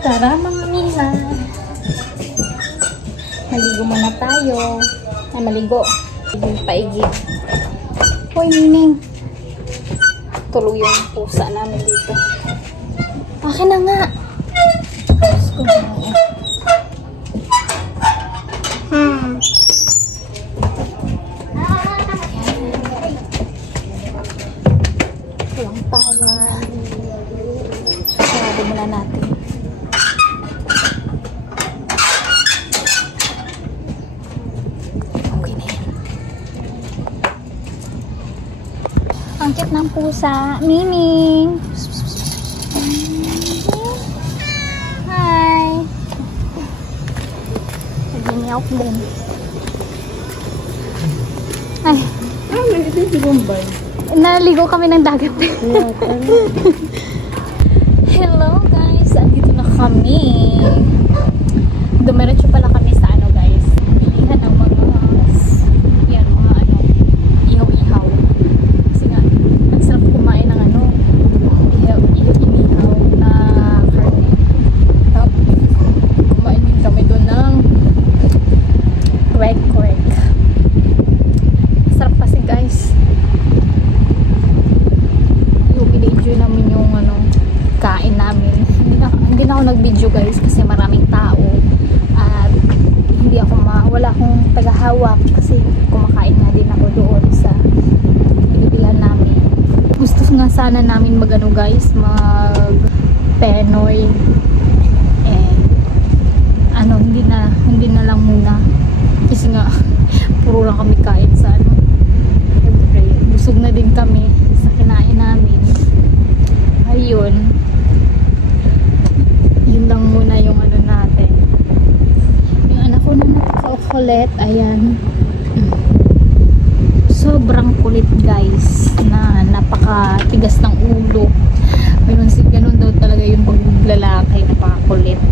Tara mga Mila. Maligo muna tayo. Ay, maligo. Paigib. Hoy, Nining. Tuloy yung pusa namin dito. Akin na nga. Diyos ko na nga. Walang tawa. Sarado muna natin. Okay na yan. Ang cute ng pusa. Miming. Hi. Nag-meow din. Ay. Ito si Bombay. Naligo kami ng dagat. Hello guys, andito na kami. Dumiretso pala kami sa ano guys, bilihan ng mga yan, mga ano, ihaw-ihaw. Kasi nga, ang sarap kumain ng ano, ihaw na karne. Tapos, kumain din kami doon ng kwek-kwek. Sarap kasi guys. Yung in-enjoy namin yung ano, kain namin. Hindi na ako nag-video guys kasi maraming tao at hindi ako wala akong tagahawak kasi kumakain nga din ako doon sa pinibilihan namin. Gusto nga sana namin mag-ano guys, mag Penoy. Ano, hindi na lang muna kasi nga puro lang kami kain sa ano. Siyempre, busog na din kami sa kinain namin. Ayun. Yun lang muna yung ano natin. Yung anak ko na nakaka-kulit. Ayan. Sobrang kulit guys. Na napakatigas ng ulo. Ganun daw talaga yung paglalaki. Napakakulit.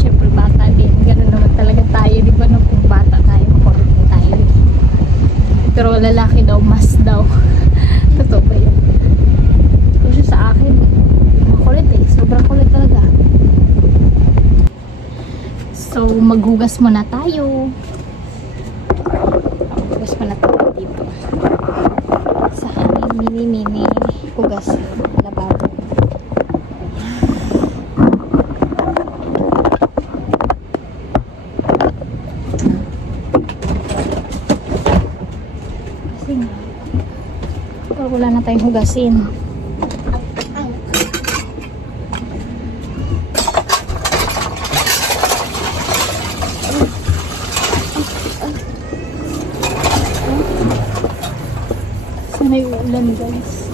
Siyempre bata din. Ganun naman talaga tayo. Di ba no? Kung bata tayo, makulit tayo. Pero lalaki daw, mas daw. Totoo ba yun? Kasi sa akin, makulit eh. Sobrang kulit talaga. So, maghugas muna tayo. Maghugas muna tayo dito. Sa aming mini hugas lababo. Kasi nga, wala na tayong hugasin. Sana yung ulan guys.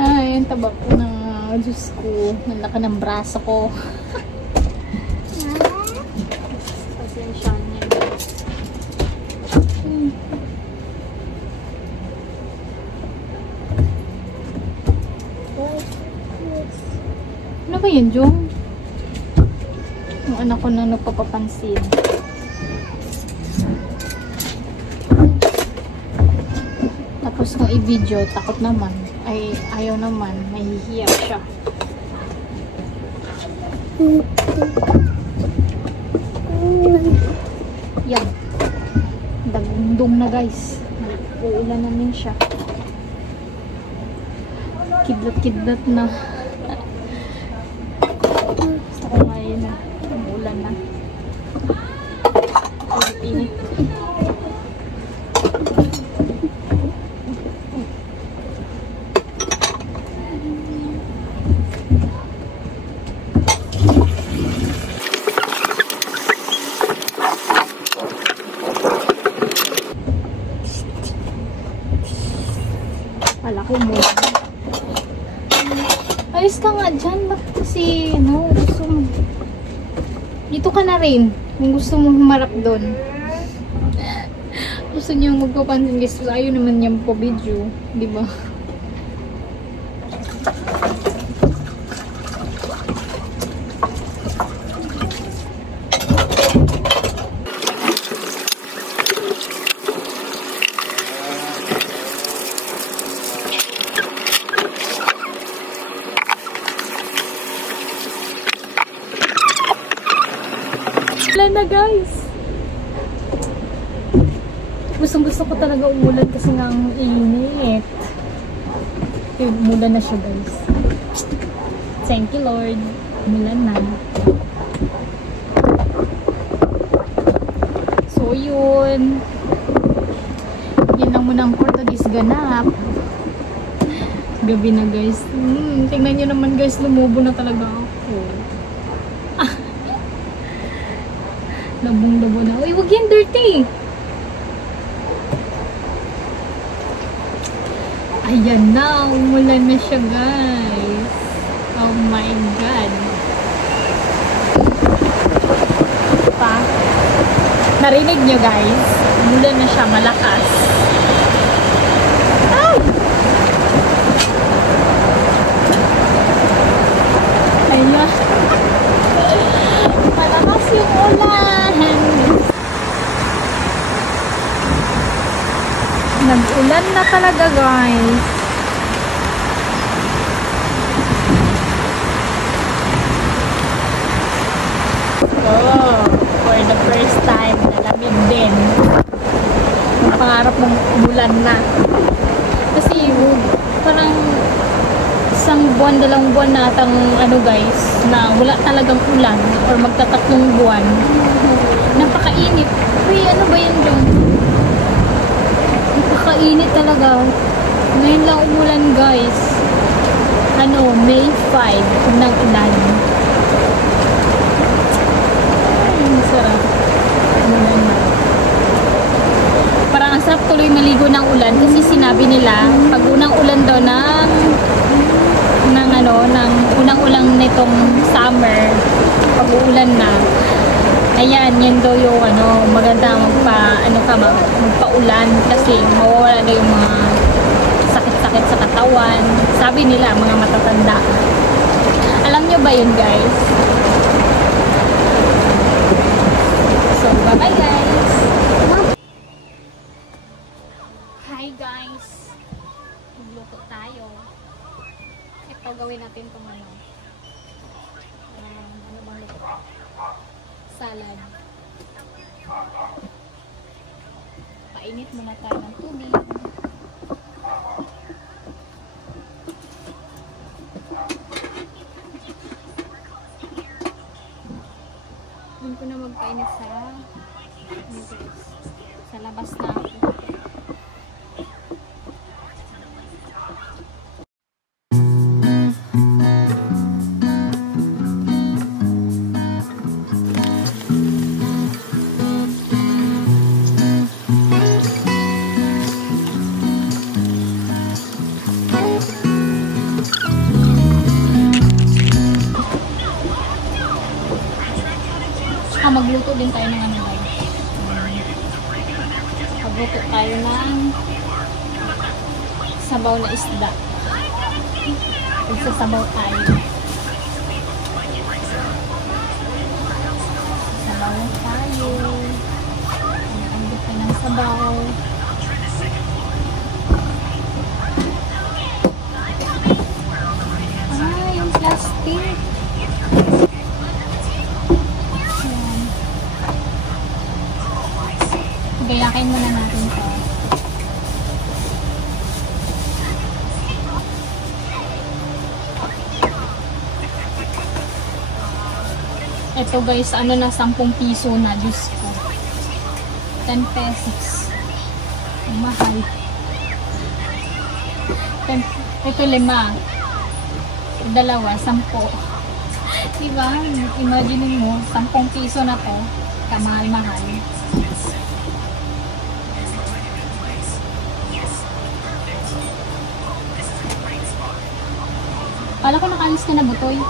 Ay, ang taba ko ng Diyos ko. Nalaka ng braso ko. Pasensya niya. Ano ba yun, Jong? Yung anak ko na nagpapapansin. Tapos nung i-video, takot naman. Ay, ayaw naman. Mahihiya siya. Yan. Dagundong na guys. Uulan namin siya. Kidlat-kidlat na. Gusto ko ngayon na. Umulan na. Init. Umalis ka nga dyan. Ba't kasi, ano, gusto mo? Dito ka na rin. Kung gusto mo humarap doon. Gusto niyo magpapansin guys. Ayaw naman niyang po video. Diba? Wala na guys. Gusto ko talaga umulan kasi nga ang init. Umulan na siya guys. Thank you Lord. Umulan na. So yun. Yan lang muna ang Portuguese ganap. Gabi na guys. Tingnan nyo naman guys. Lumubo na talaga ako. Labong-labo na. Uy, wag yan dirty. Ayan na. Umulan na siya, guys. Oh my God. Pa. Narinig nyo, guys. Umulan na siya. Malakas. Ah! Ayan. Malakas yung ulan. Nag-ulan na talaga guys. Oh, for the first time nalamig din. Ang pangarap mong umulan na. Kasi parang isang buwan, 2 buwan na atang ano guys, na wala talagang ulan or magtatatlong buwan. Napakainit. Uy, ano ba yan dyan? Napakainit talaga. Ngayon lang umulan guys. Ano, May 5 ng ulan. Ay, sarap. Umulan na. Parang ang sarap tuloy maligo ng ulan kasi sinabi nila, pag unang ulan daw ng unang ulang nitong summer, pag uulan na, ayan, yan daw yung maganda magpa-ulan kasi mawawala na yung mga sakit-sakit sa katawan. Sabi nila, mga matatanda. Alam nyo ba yun guys? So, bye-bye guys! Hi guys! Magluto tayo. Ito, gawin natin itong ano bang luto? Salad. Painit muna tayo ng tubig. Doon ko na magpainit sa labas na ako. Magluto din tayo ng ano guys. Magluto tayo ng sabaw na isda. Magsasabaw tayo. Sabaw tayo. Ang tayo ng sabaw. Yung plastic. Gayakin muna natin ito. Ito guys, ano na 10 piso na, Diyos ko. 10 pesos. Mahal. Ito 5. Dalawa, 10. Diba? Imagine mo, 10 piso na to. Kamahal-mahal. Kala ko nakaalis ka na, Butoy.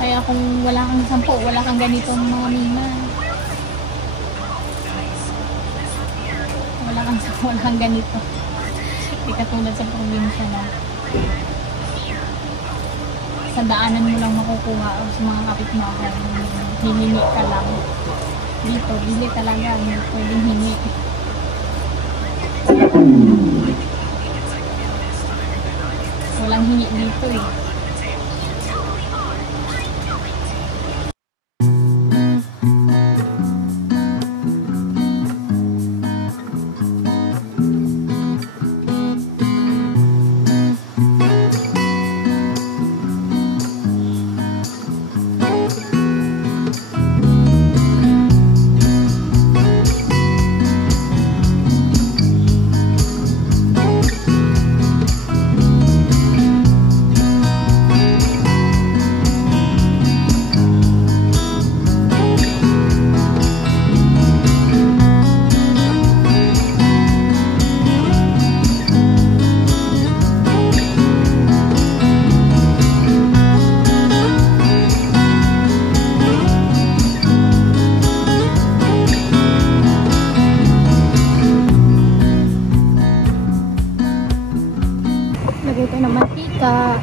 Kaya kung wala kang 10, wala kang ganito mga mima. Wala kang 10, wala kang ganito. Hindi katulad sa probinsya na sa daanan mo lang makukuha o sa mga kapitbahay. Hihingi ka lang. Dito, bili talaga. Hindi pwedeng hingi. Walang hingi dito eh. Lagay tayo ng mantika.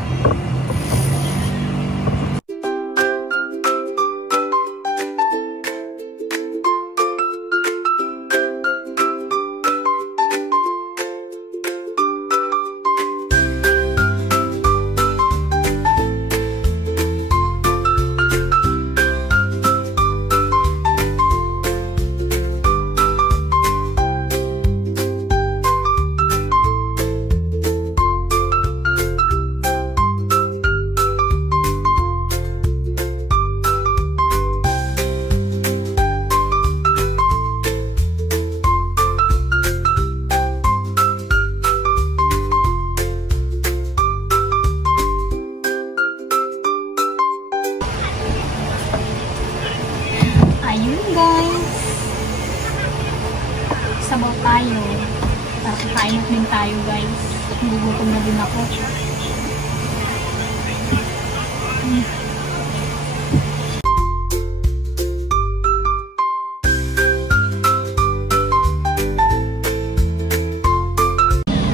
Ayun guys, sabaw tayo. Kakain din tayo guys. Gugutom na din ako.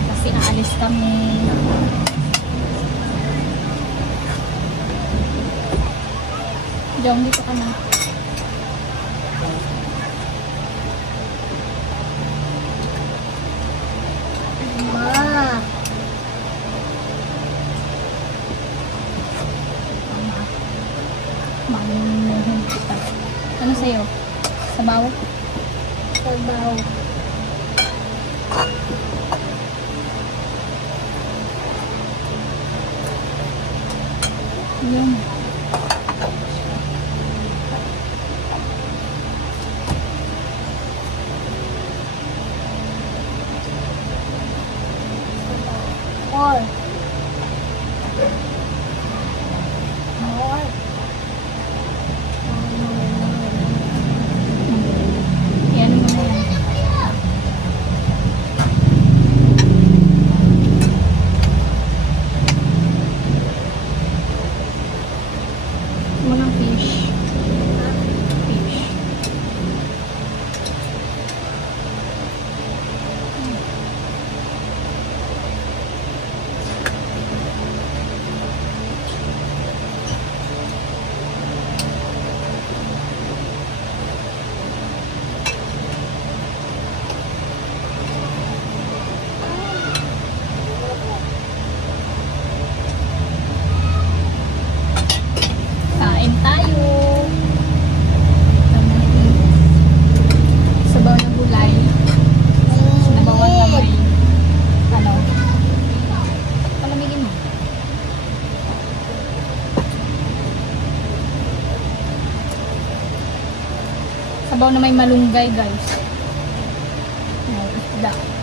Kasi aalis kami. Jom, dito ka na. Ano sa'yo? Sabaw? Sabaw. Yun. More. More. Yan mo na yan. Walang fish. Fish. Kain tayo. Sabaw ng gulay. Sinabawan na may ano. Palamigin mo. Sabaw na may malunggay guys. Isda.